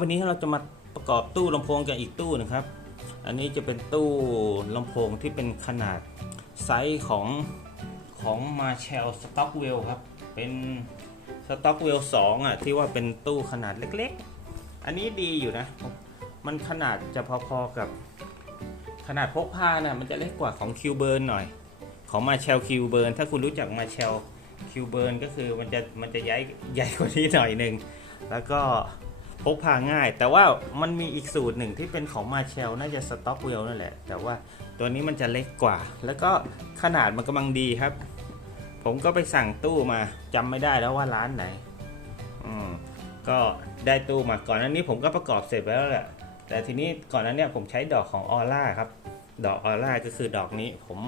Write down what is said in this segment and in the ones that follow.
วัสดีครับวันนี้เราจะมาประกอบตู้ลำโพงกันอีกตู้หนะครับ อันนี้จะเป็นตู้ลำโพงที่เป็นขนาดไซส์ของของ Marshall Stockwell ครับ เป็น Stockwell 2อะที่ว่าเป็นตู้ขนาดเล็กๆ อันนี้ดีอยู่นะ มันขนาดจะพอๆกับขนาดพกพานะมันจะเล็กกว่าของ Q Burn หน่อย ของ Marshall Q Burn ถ้าคุณรู้จัก Marshall Q Burn ก็คือมันจะมันจะใหญ่ใหญ่กว่านี้หน่อยหนึ่งแล้วก็ พกพาง่าย แต่ว่ามันมีอีกสูตรหนึ่งที่เป็นของมาเชลน่าจะสต็อกเวลนั่นแหละ แต่ว่าตัวนี้มันจะเล็กกว่า แล้วก็ขนาดมันกำลังดีครับ ผมก็ไปสั่งตู้มาจำไม่ได้แล้วว่าร้านไหน อืมก็ได้ตู้มาก่อนหน้านี้ผมก็ประกอบเสร็จไปแล้วแหละแต่ทีนี้ก่อนนั้นเนี่ยผมใช้ดอกของออร่าครับ ดอกออร่าก็คือดอกนี้ ผม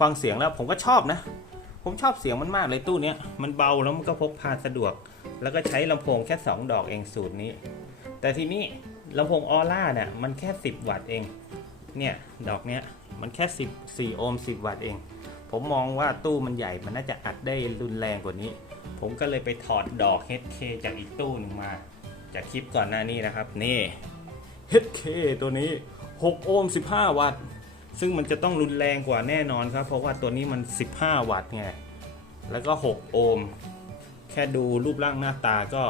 ฟังเสียงแล้วผมก็ชอบนะ ผมชอบเสียงมันมากเลยตู้เนี้ยมันเบาแล้วมันก็พกพาสะดวก แล้วก็ใช้ลำโพงแค่ 2 ดอกเองสูตรนี้ แต่ทีนี้ลำโพงออร่าเนี่ยมันแค่ 10 วัตต์เอง เนี่ย ดอกเนี้ยมันแค่ 14 โอห์ม 10 วัตต์เอง ผมมองว่าตู้มันใหญ่มันน่าจะอัดได้รุนแรงกว่านี้ ผมก็เลยไปถอดดอก HK จากอีกตู้หนึ่งมา จากคลิปก่อนหน้านี้นะครับ นี่ HK ตัวนี้ 6 โอห์ม 15 วัตต์ ซึ่งมันจะต้องรุนแรงกว่าแน่นอนครับ เพราะว่าตัวนี้มัน 15 วัตต์ไง แล้วก็ 6 โอห์ม ค่ดูรูปร่างหน้าตาก็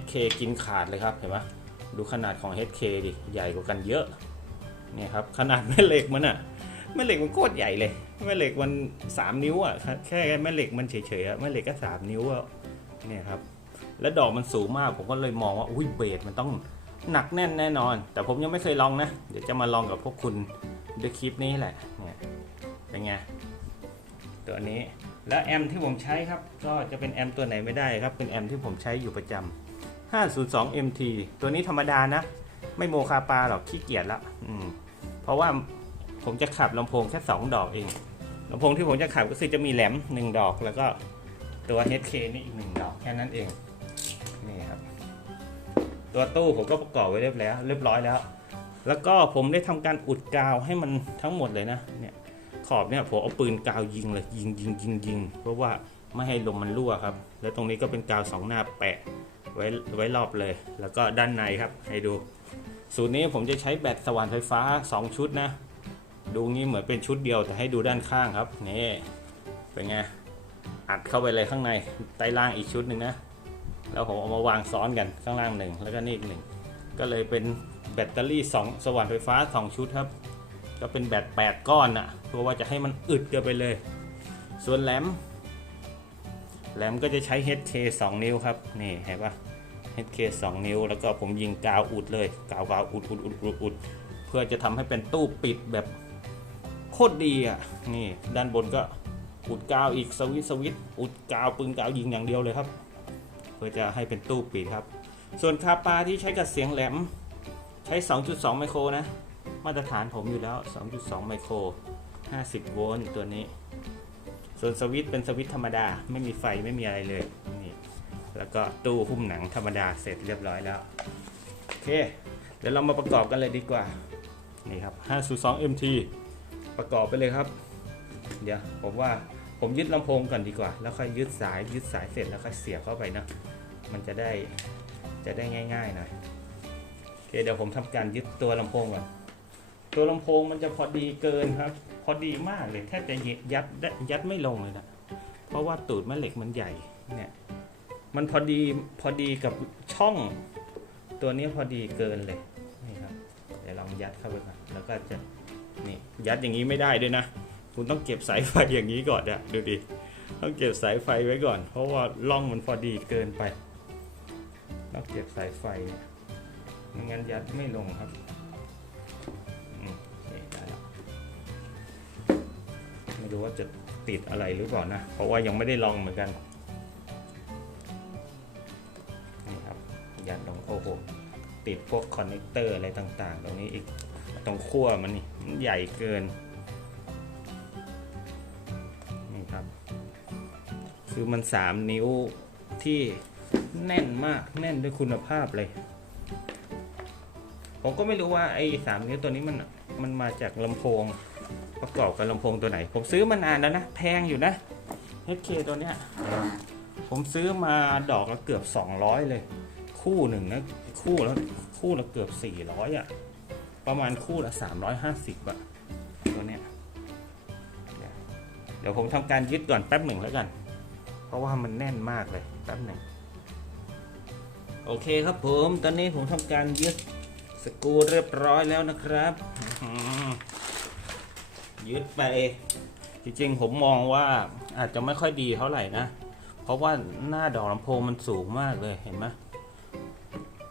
HK กินขาดเลยครับเห็นไหมดูขนาดของ HK ดิใหญ่กว่ากันเยอะเนี่ยครับขนาดแม่เหล็กมันอะแม่เหล็กมันโคตรใหญ่เลยแม่เหล็กมัน 3 นิ้วอะแค่แม่เหล็กมันเฉยๆอะแม่เหล็กก็ 3 นิ้วอะเนี่ยครับแล้วดอกมันสูงมากผมก็เลยมองว่าอุ้ยเบสมันต้องหนักแน่นแน่นอน แต่ผมยังไม่เคยลองนะ เดี๋ยวจะมาลองกับพวกคุณด้วยคลิปนี้แหละเนี่ยเป็นไงตัวนี้ และแอมที่ผมใช้ครับ ก็จะเป็นแอมตัวไหนไม่ได้ครับ เป็นแอมที่ผมใช้อยู่ประจำ 502 MT ตัวนี้ธรรมดานะ ไม่โมคาปาหรอกขี้เกียจละอืมเพราะว่าผมจะขับลำโพงแค่ 2 ดอกเองลำโพงที่ผมจะขับก็คือจะมีแหลม 1 ดอก แล้วก็ตัว HK นี่อีก 1 ดอกแค่นั้นเองนี่ครับ ตัวตู้ผมก็ประกอบไว้เรียบแล้ว เรียบร้อยแล้ว แล้วก็ผมได้ทำการอุดกาวให้มันทั้งหมดเลยนะเนี่ย ขอบเนี่ยผมเอาปืนกาวยิงเลยยิงยิงยิงยิงเพราะว่าไม่ให้ลมมันรั่วครับ แล้วตรงนี้ก็เป็นกาวสองหน้าแปะไว้ไว้รอบเลย แล้วก็ด้านในครับ ให้ดู สูตรนี้ผมจะใช้แบตสว่านไฟฟ้า 2 ชุดนะ ดูงี้เหมือนเป็นชุดเดียวแต่ให้ดูด้านข้างครับนี่เป็นไงอัดเข้าไปเลยข้างในใต้ล่างอีกชุดหนึ่งนะ แล้วผมเอามาวางซ้อนกันข้างล่างหนึ่งแล้วก็นี่อีกหนึ่งก็เลยเป็นแบตเตอรี่ 2 สว่านไฟฟ้า 2 ชุดครับ ก็เป็นแบต8ก้อนน่ะเพื่อว่าจะให้มันอึดเกินไปเลย ส่วนแหลม แหลมก็จะใช้ HK 2 นิ้วครับ นี่เห็นปะ HK 2 นิ้ว แล้วก็ผมยิงกาวอุดเลย กาวกาวอุดอุดอุดอุดอุดเพื่อจะทำให้เป็นตู้ปิดแบบโคตรดีอะ นี่ด้านบนก็อุดกาวอีกสวิตสวิตอุดกาวปืนกาวยิงอย่างเดียวเลยครับ เพื่อจะให้เป็นตู้ปิดครับ ส่วนคาปาที่ใช้กับเสียงแหลมใช้ 2.2 ไมโครนะ มาตรฐานผมอยู่แล้ว 2.2 ไมโคร 50 โวลต์ตัวนี้ ส่วนสวิตเป็นสวิตธรรมดา ไม่มีไฟไม่มีอะไรเลย นี่ แล้วก็ตู้หุ้มหนังธรรมดาเสร็จเรียบร้อยแล้ว โอเค เดี๋ยวเรามาประกอบกันเลยดีกว่า นี่ครับ 502 MT ประกอบไปเลยครับ เดี๋ยวผมว่าผมยึดลำโพงก่อนดีกว่า แล้วค่อยยึดสายยึดสายเสร็จแล้วค่อยเสียบเข้าไปนะ มันจะได้จะได้ง่ายๆหน่อยโอเคเดี๋ยวผมทำการยึดตัวลำโพงก่อน ตัวลำโพงมันจะพอดีเกินครับ พอดีมากเลยแทบจะยัดได้ยัดไม่ลงเลยนะเพราะว่าตูดแม่เหล็กมันใหญ่เนี่ยมันพอดีพอดีกับช่องตัวนี้พอดีเกินเลยนี่ครับเดี๋ยวลองยัดเข้าไปก่อนแล้วก็จะนี่ยัดอย่างนี้ไม่ได้ด้วยนะ คุณต้องเก็บสายไฟอย่างนี้ก่อนอะดูดิต้องเก็บสายไฟไว้ก่อน เพราะว่าร่องมันพอดีเกินไปต้องเก็บสายไฟไม่งั้นยัดไม่ลงครับ ไม่รู้ว่าจะติดอะไรหรือเปล่านะ เพราะว่ายังไม่ได้ลองเหมือนกัน นี่ครับ ยัดลงโอ้โห ติดพวกคอนเนคเตอร์อะไรต่างๆ ตรงนี้อีก ตรงขั้วมันนี่มันใหญ่เกิน นี่ครับ คือมัน 3 นิ้วที่แน่นมาก แน่นด้วยคุณภาพเลย ผมก็ไม่รู้ว่าไอ้สามนิ้วตัวนี้มันมันมาจากลำโพง ประกอบกับลำโพงตัวไหน ผมซื้อมานานแล้วนะ แพงอยู่นะ HK ตัวเนี้ย ผมซื้อมาดอกละเกือบ 200 เลย คู่หนึ่งนะ คู่ละคู่ละเกือบสี่ร้อยอะประมาณคู่ละสามร้อยห้าสิบอะตัวเนี้ย เดี๋ยวผมทำการยึดก่อนแป๊บหนึ่งแล้วกัน เพราะว่ามันแน่นมากเลย แป๊บหนึ่งโอเคครับผม ตอนนี้ผมทำการยึดสกูเรียบร้อยแล้วนะครับ ยึดไป จริงๆ ผมมองว่าอาจจะไม่ค่อยดีเท่าไหร่นะ เพราะว่าหน้าดอกลำโพงมันสูงมากเลยเห็นไหม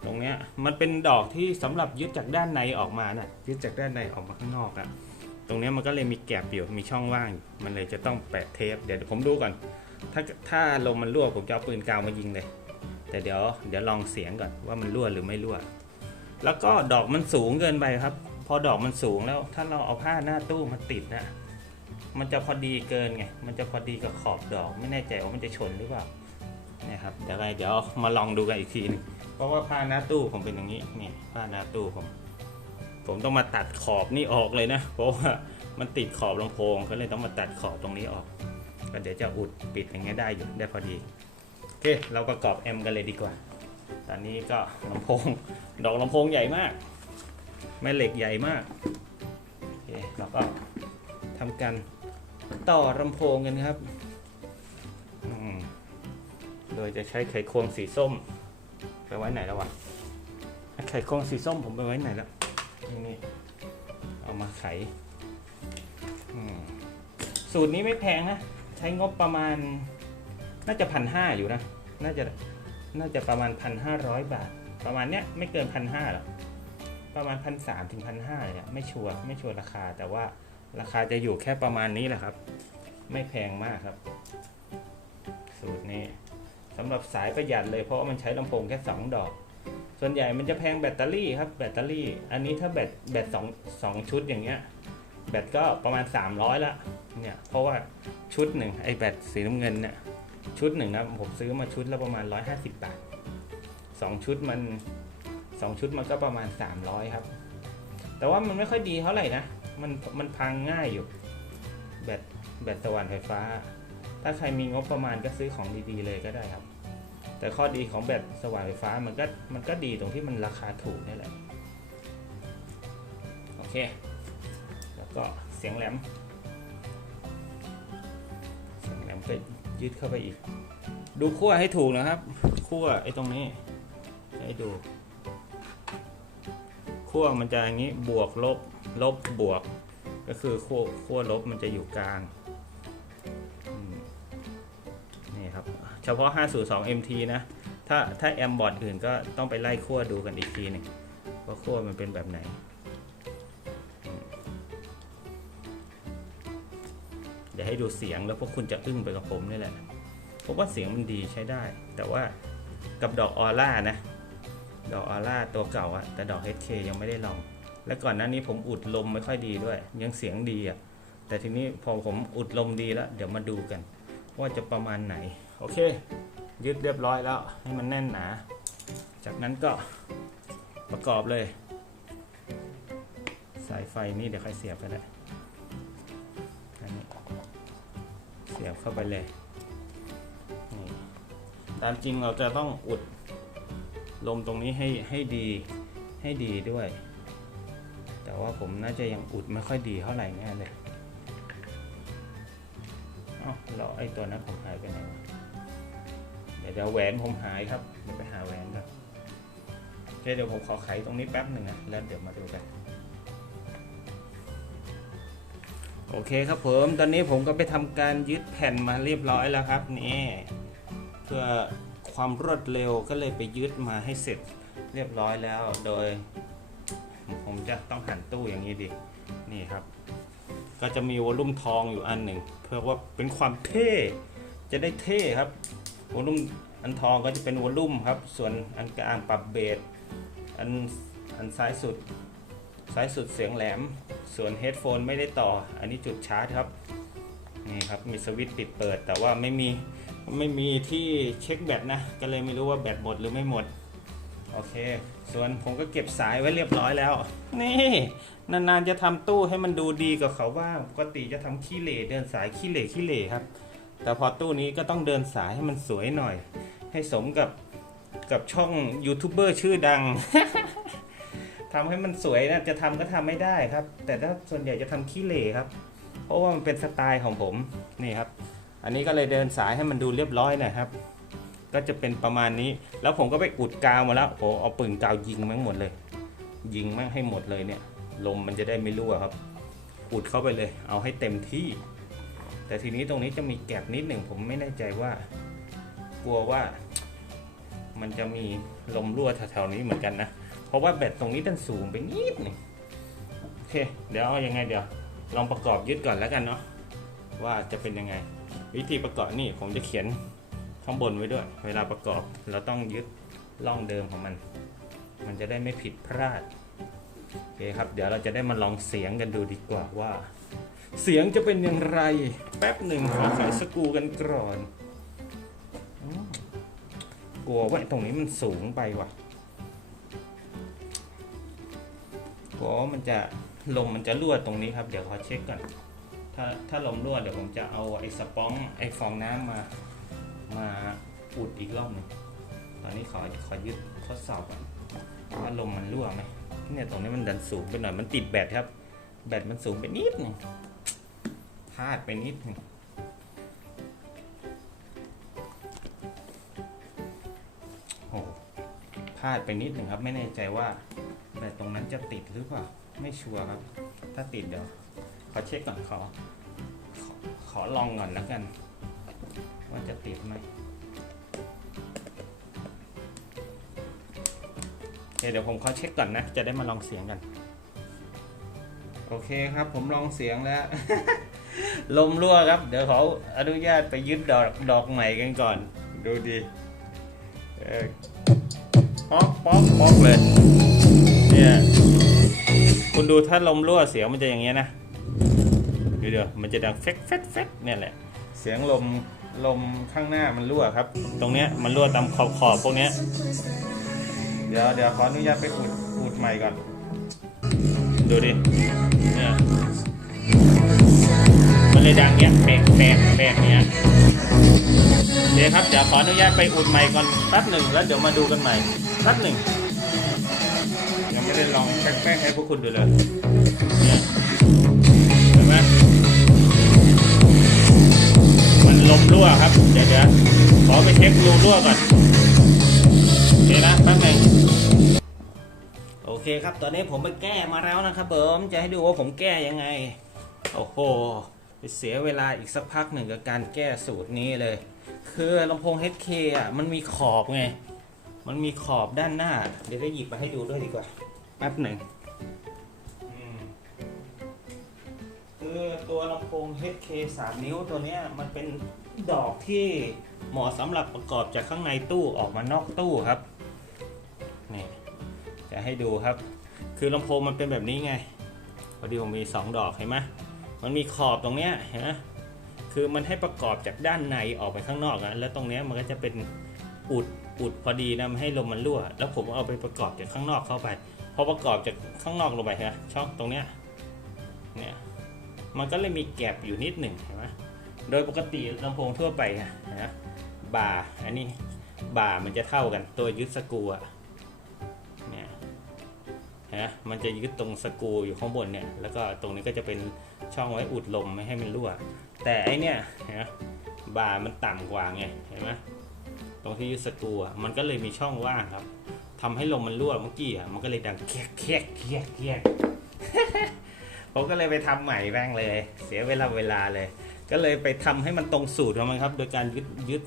ตรงเนี้ยมันเป็นดอกที่สำหรับยึดจากด้านในออกมาน่ะยึดจากด้านในออกมาข้างนอกอะตรงเนี้ยมันก็เลยมีแกลบอยู่มีช่องว่าง มันเลยจะต้องแปะเทป เดี๋ยวผมดูก่อน ถ้าถ้าลมมันรั่วผมจะเอาปืนกาวมายิงเลย แต่เดี๋ยวเดี๋ยวลองเสียงก่อนว่ามันรั่วหรือไม่รั่ว แล้วก็ดอกมันสูงเกินไปครับ พอดอกมันสูงแล้วถ้าเราเอาผ้าหน้าตู้มาติดนะ มันจะพอดีเกินไง มันจะพอดีกับขอบดอก ไม่แน่ใจว่ามันจะชนหรือเปล่าเนี่ยครับเดี๋ยวไงเดี๋ยวมาลองดูกันอีกทีนึงเพราะว่าผ้าหน้าตู้ผมเป็นอย่างนี้นี่ผ้าหน้าตู้ผม ผมต้องมาตัดขอบนี่ออกเลยนะ เพราะว่ามันติดขอบลำโพงก็เลยต้องมาตัดขอบตรงนี้ออกก็เดี๋ยวจะอุดปิดอย่างเงี้ยได้อยู่ได้พอดีโอเคเราประกอบแอมกันเลยดีกว่า ตอนนี้ก็ลำโพงดอกลำโพงใหญ่มาก แม่เหล็กใหญ่มากโอเคเราก็ทำการต่อลำโพงกันครับ โดยจะใช้ไขควงสีส้ม ไปไว้ไหนแล้ววะ ไขควงสีส้มผมไปไว้ไหนแล้วนี่นี่เอามาไข สูตรนี้ไม่แพงนะ ใช้งบประมาณ น่าจะพันห้าอยู่นะ น่าจะ น่าจะประมาณพันห้าร้อยบาท ประมาณเนี้ยไม่เกินพันห้าหรอก ประมาณพันสามถึงพันห้าเนี่ยไม่ชัวร์ไม่ชัวร์ราคา แต่ว่าราคาจะอยู่แค่ประมาณนี้แหละครับ ไม่แพงมากครับ สูตรนี้สำหรับสายประหยัดเลยเพราะว่ามันใช้ลำโพงแค่ 2 ดอก ส่วนใหญ่มันจะแพงแบตเตอรี่ครับแบตเตอรี่ อันนี้ถ้าแบตแบตสองสองชุดอย่างเงี้ยแบตก็ประมาณ 300ละเนี่ยเพราะว่าชุดหนึ่งไอแบตสีน้ำเงินเนี่ยชุดหนึ่งนะผมซื้อมาชุดละประมาณ 150 บาทสองชุดมัน สองชุดมันก็ประมาณ 300 ครับ แต่ว่ามันไม่ค่อยดีเท่าไหร่นะ มันมันพังง่ายอยู่ แบตแบตสว่านไฟฟ้า ถ้าใครมีงบประมาณก็ซื้อของดีๆเลยก็ได้ครับ แต่ข้อดีของแบตสว่านไฟฟ้ามันก็มันก็ดีตรงที่มันราคาถูกนี่แหละ โอเค แล้วก็เสียงแหลม เสียงแหลมก็ยืดเข้าไปอีก ดูขั้วให้ถูกนะครับ ขั้วไอ้ตรงนี้ให้ดู ขั้วมันจะอย่างนี้บวกลบลบบวก ก็คือขั้วขั้วลบมันจะอยู่กลางนี่ครับเฉพาะ 502 MT นะ ถ้าถ้าแอมบอร์ดอื่นก็ต้องไปไล่ขั้วดูกันอีกทีหนึ่งว่าขั้วมันเป็นแบบไหนเดี๋ยวให้ดูเสียงแล้วพวกคุณจะอึ้งไปกับผมนี่แหละเพราะว่าเสียงมันดีใช้ได้ แต่ว่ากับดอกออร่านะ ดอกออร่าตัวเก่าอะแต่ดอก HK ยังไม่ได้ลอง และก่อนหน้านี้ผมอุดลมไม่ค่อยดีด้วย ยังเสียงดีอะแต่ทีนี้พอผมอุดลมดีแล้ว เดี๋ยวมาดูกัน ว่าจะประมาณไหน โอเค ยึดเรียบร้อยแล้วให้มันแน่นหนา จากนั้นก็ประกอบเลย สายไฟนี่เดี๋ยวค่อยเสียบไปแล้อันนี้เสียบเข้าไปเลยตามจริงเราจะต้องอุด ลมตรงนี้ให้ให้ดีให้ดีด้วย แต่ว่าผมน่าจะยังอุดไม่ค่อยดีเท่าไหร่แน่เลยเอ้าเราไอตัวนั้นผมหายไปไหนวะเดี๋ยวเดี๋ยวแหวนผมหายครับเดี๋ยวไปหาแหวนครับโอเคเดี๋ยวผมขอไขตรงนี้แป๊บหนึ่งนะแล้วเดี๋ยวมาดูกันโอเคครับผม ตอนนี้ผมก็ไปทำการยึดแผ่นมาเรียบร้อยแล้วครับนี่เพื่อ ความรวดเร็วก็เลยไปยึดมาให้เสร็จเรียบร้อยแล้วโดย ผมจะต้องหันตู้อย่างนี้ดิ นี่ครับ ก็จะมีวอลลุ่มทองอยู่อันหนึ่ง เพื่อว่าเป็นความเท่ จะได้เท่ครับวอลลุ่มอันทองก็จะเป็นวอลลุ่มครับ ส่วนอันกลางปรับเบสอันอันซ้ายสุด ซ้ายสุดเสียงแหลม ส่วนเฮดโฟนไม่ได้ต่อ อันนี้จุดชาร์จครับ นี่ครับ มีสวิตช์ปิดเปิด แต่ว่าไม่มี ไม่มีที่เช็คแบตนะ ก็เลยไม่รู้ว่าแบตหมดหรือไม่หมด โอเค ส่วนผมก็เก็บสายไว้เรียบร้อยแล้ว นี่ นานๆจะทำตู้ให้มันดูดีกับเขาบ้างปกติจะทำขี้เหร่เดินสายขี้เหร่ขี้เหร่ครับ แต่พอตู้นี้ก็ต้องเดินสายให้มันสวยหน่อย ให้สมกับกับช่องยูทูบเบอร์ชื่อดังทำให้มันสวยนะจะทำก็ทำไม่ได้ครับ แต่ถ้าส่วนใหญ่จะทำขี้เหร่ครับ เพราะว่ามันเป็นสไตล์ของผมนี่ครับ อันนี้ก็เลยเดินสายให้มันดูเรียบร้อยนะครับ ก็จะเป็นประมาณนี้ แล้วผมก็ไปอุดกาวมาแล้วโอ้เอาปืนกาวยิงมันหมดเลย ยิงมันให้หมดเลยเนี่ย ลมมันจะได้ไม่รั่วครับ อุดเข้าไปเลย เอาให้เต็มที่ แต่ทีนี้ตรงนี้จะมีแกลบนิดหนึ่งผมไม่แน่ใจว่า กลัวว่า มันจะมีลมรั่วแถวๆนี้เหมือนกันนะ เพราะว่าแบตตรงนี้ดันสูงไปนิดหนึ่งโอเค เดี๋ยวเอายังไงเดี๋ยวลองประกอบยึดก่อนแล้วกันเนาะว่าจะเป็นยังไง วิธีประกอบนี่ผมจะเขียนข้างบนไว้ด้วย เวลาประกอบเราต้องยึดร่องเดิมของมัน มันจะได้ไม่ผิดพลาดโอเคครับ เดี๋ยวเราจะได้มาลองเสียงกันดูดีกว่าว่า เสียงจะเป็นอย่างไร แป๊บหนึ่งขอไขสกูกันก่อนกลัวว่าตรงนี้มันสูงไปว่ะกลัวมันจะลมมันจะรั่วตรงนี้ครับ เดี๋ยวขอเช็คก่อน ถ้าถ้าลมรั่วเดี๋ยวผมจะเอาไอ้สป้องไอ้ฟองน้ำมามาอุดอีกรอบหนึงตอนนี้ขอขอยึดทดสอบก่อนว่าลมมันรั่วไหมเนี่ยตรงนี้มันดันสูงไปหน่อยมันติดแบตครับ แบตมันสูงไปนิดหนึงพลาดไปนิดหนึงโอ้พลาดไปนิดหนึ่งครับ ไม่แน่ใจว่าแบตตรงนั้นจะติดหรือเปล่า ไม่ชัวร์ครับ ถ้าติดเดี๋ยว ขอเช็คก่อนขอ ขอลองก่อนแล้วกัน ว่าจะติดไหมโอเคเดี๋ยวผมขอเช็คก่อนนะ จะได้มาลองเสียงกัน โอเคครับ ผมลองเสียงแล้ว ลมรั่วครับ เดี๋ยวขออนุญาตไปยึดดอกดอกใหม่กันก่อน ดูดีป๊อกป๊อกป๊อกเลย เนี่ย คุณดูถ้าลมรั่วเสียงมันจะอย่างเงี้ยนะ ดี๋ยวเดี๋ยวมันจะดังเฟกเฟกเฟกเนี่ยแหละ เสียงลมลมข้างหน้ามันรั่วครับ ตรงเนี้ยมันรั่วตามขอบขอบพวกเนี้ย เดี๋ยวเดี๋ยวขออนุญาตไปอุดอุดใหม่ก่อน ดูดิ เนี่ย มันเลยดังเงี้ยแปลกแปลกแปลกเนี้ยเดี๋ยวครับเดี๋ยวขออนุญาตไปอุดใหม่ก่อนแป๊บหนึ่งแล้วเดี๋ยวมาดูกันใหม่แป๊บหนึ่งยังไม่ได้ลองแป๊กๆให้พวกคุณดูเลยเนี่ย ลมรั่วครับ เดี๋ยวเดี๋ยวขอไปเช็ครูรั่วก่อนโอเคนะแป๊บหนึ่งโอเคครับ ตอนนี้ผมไปแก้มาแล้วนะครับผมจะให้ดูว่าผมแก้ยังไง โอ้โหไปเสียเวลาอีกสักพักหนึ่งกับการแก้สูตรนี้เลย คือลำโพง HK อะมันมีขอบไง มันมีขอบด้านหน้า เดี๋ยวจะหยิบมาให้ดูด้วยดีกว่า แป๊บหนึ่ง คือตัวลำโพง HK 3 นิ้วตัวนี้มันเป็นดอกที่เหมาะสำหรับประกอบจากข้างในตู้ออกมานอกตู้ครับนี่จะให้ดูครับ คือลำโพงมันเป็นแบบนี้ไงพอดีผมมี 2 ดอกเห็นไหมมันมีขอบตรงเนี้ยเห็นไหมคือมันให้ประกอบจากด้านในออกไปข้างนอกอะแล้วตรงเนี้ยมันก็จะเป็นอุดอุดพอดีนะไม่ให้ลมมันรั่ว แล้วผมเอาไปประกอบจากข้างนอกเข้าไปพอประกอบจากข้างนอกลงไปฮะช่องตรงเนี้ยเนี่ย มันก็เลยมีแกลบอยู่นิดหนึ่งเห็นไหมโดยปกติลำโพงทั่วไปอะนะบ่าอันนี้บ่ามันจะเท่ากันตัวยึดสกูอะเนี่ยฮะมันจะยึดตรงสกูอยู่ข้างบนเนี่ยแล้วก็ตรงนี้ก็จะเป็นช่องไว้อุดลมไม่ให้มันรั่ว แต่ไอเนี่ยฮะบ่ามันต่ำกว่าไงเห็นไหมตรงที่ยึดสกูอะมันก็เลยมีช่องว่างครับทำให้ลมมันรั่วเมื่อกี้อะมันก็เลยดังแคกแคกแคกแคก ผมก็เลยไปทำใหม่แม่งเลย เสียเวลาเวลาเลย ก็เลยไปทำให้มันตรงสูตรของมันครับ โดยการยึดยึด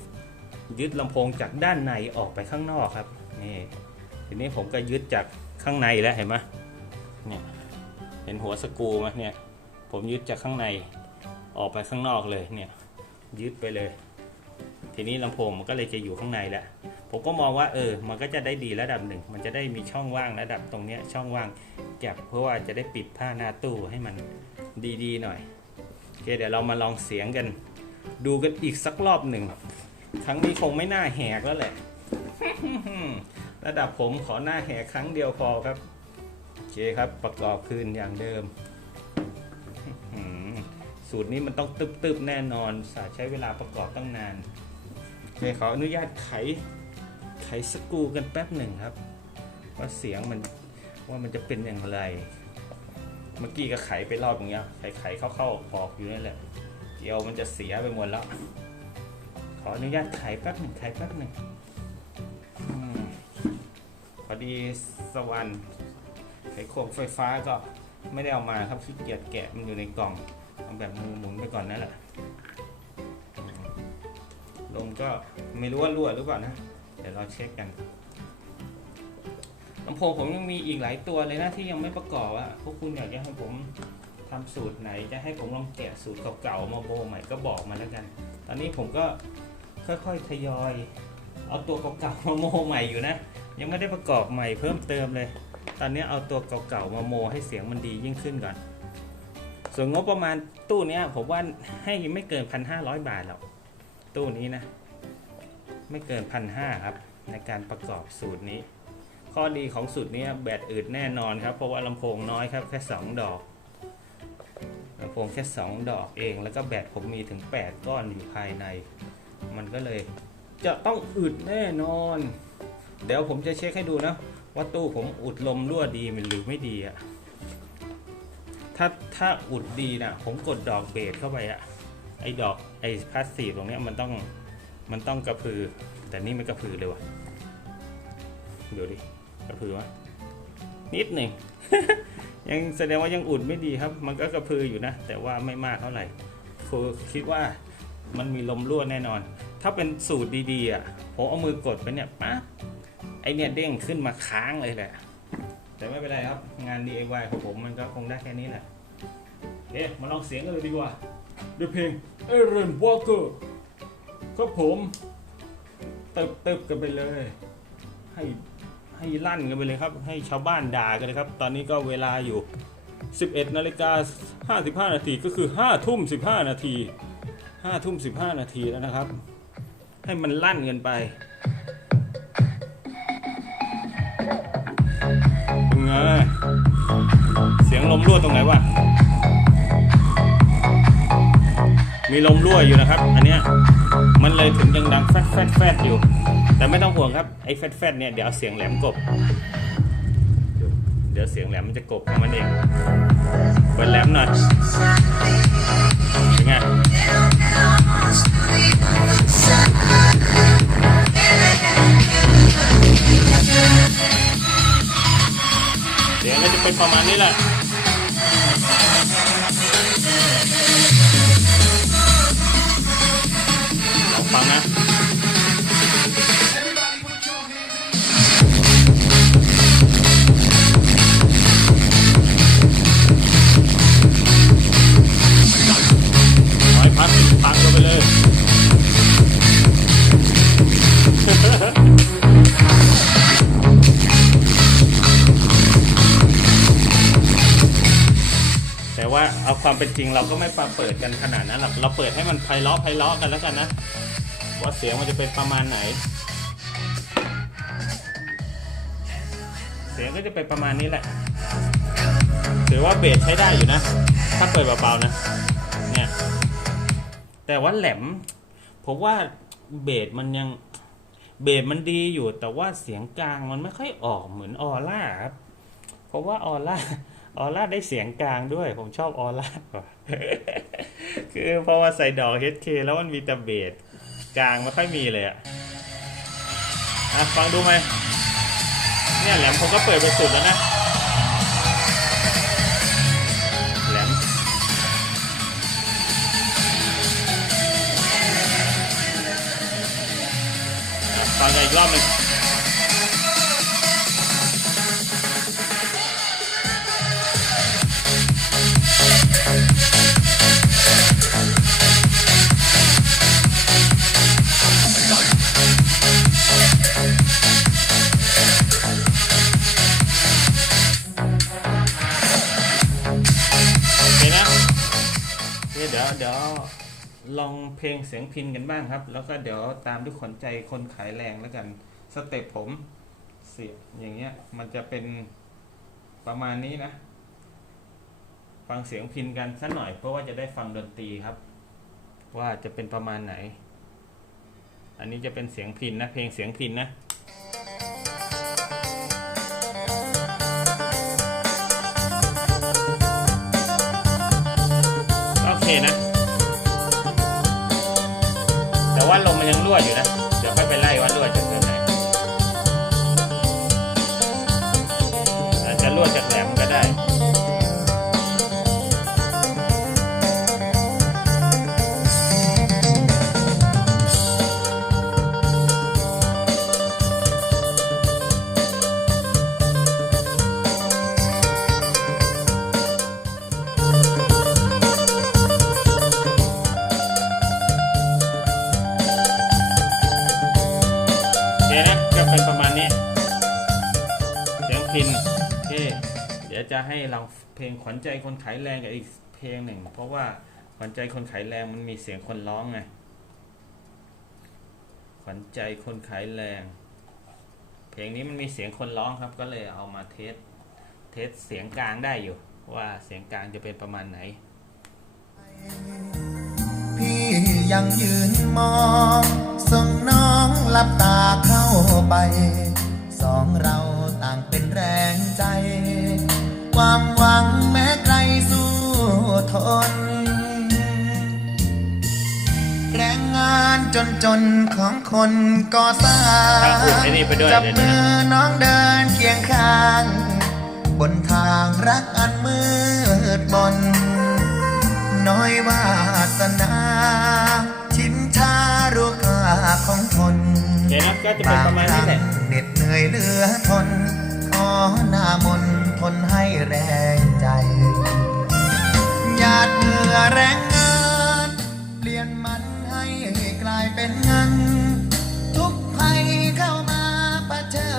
ยึดลำโพงจากด้านในออกไปข้างนอกครับนี่ทีนี้ผมก็ยึดจากข้างในแล้วเห็นไหมเนี่ยเห็นหัวสกูไหมเนี่ยผมยึดจากข้างในออกไปข้างนอกเลยเนี่ยยึดไปเลย ทีนี้ลำโพงมันก็เลยจะอยู่ข้างในแล้ว ผมก็มองว่าเออ มันก็จะได้ดีระดับหนึ่ง มันจะได้มีช่องว่างระดับตรงเนี้ยช่องว่างแก็บเพื่อว่าจะได้ปิดผ้าหน้าตู้ให้มันดีๆหน่อยโอเคเดี๋ยวเรามาลองเสียงกัน ดูกันอีกสักรอบหนึ่งครั้งนี้คงไม่น่าแหกแล้วแหละ ระดับผมขอหน้าแหกครั้งเดียวพอครับโอเคครับประกอบคืนอย่างเดิม สูตรนี้มันต้องตึบๆแน่นอนสาใช้เวลาประกอบตั้งนานโอเคขออนุญาตไข ไขสกูกันแป๊บหนึ่งครับ ว่าเสียงมันว่ามันจะเป็นอย่างไร เมื่อกี้ก็ไขไปรอบอย่างเงี้ย ไขไขเข้าเข้าๆออกๆอยู่นั่นแหละเดี๋ยวมันจะเสียไปหมดแล้ว ขออนุญาตไขแป๊บหนึ่งไขแป๊บหนึ่งอพอดีสวรรค์ไขโครงไฟฟ้าก็ไม่ได้เอามาครับขี้เกียจแกะมันอยู่ในกล่องเอาแบบมือหมุนไปก่อนนั่นแหละลมก็ไม่รู้ว่ารั่วหรือเปล่านะ ดี๋ยวเราเช็คกันลำโพงผมยังมีอีกหลายตัวเลยนะที่ยังไม่ประกอบอะพวกคุณอยากจะให้ผมทำสูตรไหนจะให้ผมลองแกะสูตรเก่าๆมาโบใหม่ก็บอกมาแล้วกัน ตอนนี้ผมก็ค่อยๆทยอย เอาตัวเก่าๆมาโมใหม่อยู่นะ ยังไม่ได้ประกอบใหม่เพิ่มเติมเลย ตอนนี้เอาตัวเก่าๆมาโมให้เสียงมันดียิ่งขึ้นก่อน ส่วนงบประมาณตู้นี้ผมว่าให้ไม่เกินพันห้าร้อยบาทหรอกตู้นี้นะ ไม่เกินพันห้าครับ ในการประกอบสูตรนี้ ข้อดีของสูตรนี้แบตอึดแน่นอนครับ เพราะว่าลำโพงน้อยครับแค่ 2 ดอกลำโพงแค่ 2 ดอกเอง แล้วก็แบตผมมีถึง 8 ก้อนอยู่ภายใน มันก็เลยจะต้องอึดแน่นอน เดี๋ยวผมจะเช็คให้ดูนะ ว่าตู้ผมอุดลมรั่วดีมันหรือไม่ดีอะถ้าถ้าอุดดีนะผมกดดอกเบสเข้าไปอะไอ้ดอกไอ้พลาสติกตรงเนี้ยมันต้อง มันต้องกระพือ แต่นี่ไม่กระพือเลยว่ะดูดิกระพือวะนิดหนึ่ง ยังแสดงว่ายังอุ่นไม่ดีครับ มันก็กระพืออยู่นะ แต่ว่าไม่มากเท่าไหร่คือคิดว่ามันมีลมรั่วแน่นอน ถ้าเป็นสูตรดีๆอะผมเอามือกดไปเนี่ยปั๊บไอเนี่ยเด้งขึ้นมาค้างเลยแหละแต่ไม่เป็นไรครับ งาน DIY ของผมมันก็คงได้แค่นี้แหละเอ๊ะมาลองเสียงกันเลยดีกว่าด้วยเพลง Aaron Walker ครับผมเติบเติบกันไปเลย ให้ให้ลั่นกันไปเลยครับ ให้ชาวบ้านด่ากันเลยครับ ตอนนี้ก็เวลาอยู่ 11นาฬิกา55 นาทีก็คือ5ทุ่ม15 นาที5ทุ่ม15 นาทีแล้วนะครับ ให้มันลั่นกันไปเป็นเสียงลมรั่วตรงไหนวะ มีลมรั่วอยู่นะครับ อันเนี้ยมันเลยถึงยังดังแฟดแฟดแฟดอยู่ แต่ไม่ต้องห่วงครับไอ้แฟดแฟดเนี่ยเดี๋ยวเอาเสียงแหลมกบ เดี๋ยวเสียงแหลมมันจะกบของมันเองเปิดแหลมหน่อยเป็นไงเสียงก็จะเป็นประมาณนี้แหละ ฟังนะร้อยพัดตังกันไปเลยแต่ว่าเอาความเป็นจริงเราก็ไม่ปาเปิดกันขนาดนั้นหรอกเราเปิดให้มันไพเราะไพเราะกันแล้วกันนะ ว่าเสียงมันจะเป็นประมาณไหน เสียงก็จะเป็นประมาณนี้แหละถือว่าเบสใช้ได้อยู่นะ ถ้าเปิดเบาๆนะเนี่ยแต่ว่าแหลมผมว่าเบสมันยังเบสมันดีอยู่แต่ว่าเสียงกลางมันไม่ค่อยออกเหมือนออร่าครับเพราะว่าออร่าออร่าได้เสียงกลางด้วย ผมชอบออร่าคือเพราะว่าใส่ดอก HK แล้วมันมีแต่เบส กลางไม่ค่อยมีเลยอะอะฟังดูไหมเนี่ยแหลมผมก็เปิดไปสุดแล้วนะแหลมฟังกันอีกรอบหนึ่ง องเพลงเสียงพินกันบ้างครับ แล้วก็เดี๋ยวตามด้วยขนใจคนขายแรงแล้วกันสเต็ปผมเสียอย่างเงี้ยมันจะเป็นประมาณนี้นะ ฟังเสียงพินกันสักหน่อย เพื่อว่าจะได้ฟังดนตรีครับ ว่าจะเป็นประมาณไหน อันนี้จะเป็นเสียงพินนะเพลงเสียงพินนะโอเคนะ ว่าลมมันยังรั่วอยู่นะ จะให้เราเพลงขวัญใจคนขายแรงกับอีกเพลงหนึ่ง เพราะว่าขวัญใจคนขายแรงมันมีเสียงคนร้องไงขวัญใจคนขายแรง เพลงนี้มันมีเสียงคนร้องครับ ก็เลยเอามาเทสเทสเสียงกลางได้อยู่ ว่าเสียงกลางจะเป็นประมาณไหน พี่ยังยืนมองส่งน้องหลับตาเข้าไป สองเราต่างเป็นแรงใจ ความหวังแม้ไกลสู้ทน แรงงานจนจนๆของคนก่อสร้าครับงผมไอ้นี่ไปด้วยจับเดี๋ยวนี้มือน้องเดินเคียงข้าง บนทางรักอันมืดมน น้อยวาสนาชิมชารูกาของทนโอเคนะก็จะเป็นประมาณนี้แหละบงครั้งเหน็ดเหนื่อยเหลือทนขอหน้ามนต์ท นให้แรงใจหยาดเหงื่อแรงงานเปลี่ยนมันให้กลายเป็นเงิน ทุกภัยเข้ามาเผชิ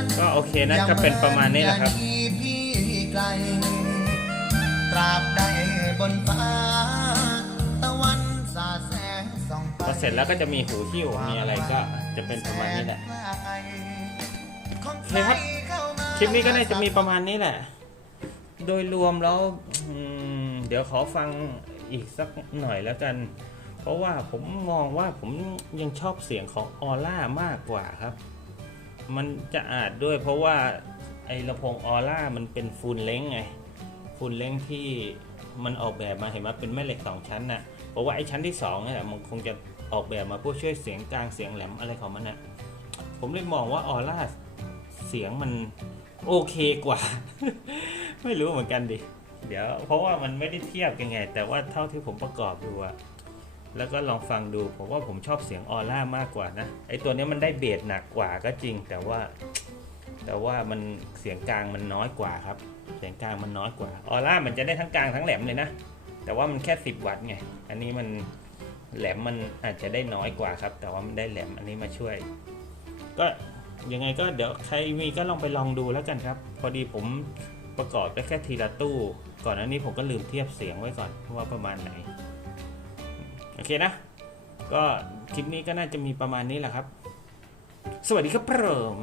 ญก็โอเคนะก็เป็นประมาณนี้แหละครับอย่าหนีพี่ไกลตราบใดบนฟ้าตะวันสาดแสงส่องไปพอเสร็จแล้วก็จะมีหูหิ้วมีอะไรก็จะเป็นประมาณนี้แหละโอเคครับค ลิปนี้ก็น่าจะมีประมาณนี้แหละ โดยรวมแล้วอืมเดี๋ยวขอฟังอีกสักหน่อยแล้วกัน เพราะว่าผมมองว่าผมยังชอบเสียงของออร่ามากกว่าครับ มันจะอาจด้วยเพราะว่าไอ้ลำโพงออร่ามันเป็นฟูลเล้งไง ฟูลเล้งที่มันออกแบบมาเห็นไหมเป็นแม่เหล็กสองชั้นน่ะเพราะว่าไอ้ชั้นที่สองเนี่ยมันคงจะออกแบบมาเพื่อช่วยเสียงกลางเสียงแหลมอะไรของมันน่ะผมเลยมองว่าออร่าเสียงมัน โอเคกว่า ไม่รู้เหมือนกันดิ เดี๋ยว เพราะว่ามันไม่ได้เทียบกันไง แต่ว่าเท่าที่ผมประกอบดูอะแล้วก็ลองฟังดูผมว่าผมชอบเสียงออร่ามากกว่านะไอตัวนี้มันได้เบสหนักกว่าก็จริง แต่ว่า แต่ว่ามันเสียงกลางมันน้อยกว่าครับ เสียงกลางมันน้อยกว่าออร่ามันจะได้ทั้งกลางทั้งแหลมเลยนะแต่ว่ามันแค่ 10 วัตต์ไงอันนี้มันแหลมมันอาจจะได้น้อยกว่าครับ แต่ว่ามันได้แหลมอันนี้มาช่วย ก็ ยังไงก็เดี๋ยวใครมีก็ลองไปลองดูแล้วกันครับ พอดีผมประกอบไปแค่ทีละตู้ ก่อนอันนี้ผมก็ลืมเทียบเสียงไว้ก่อนว่าประมาณไหน โอเคนะ ก็คลิปนี้ก็น่าจะมีประมาณนี้แหละครับ สวัสดีครับผม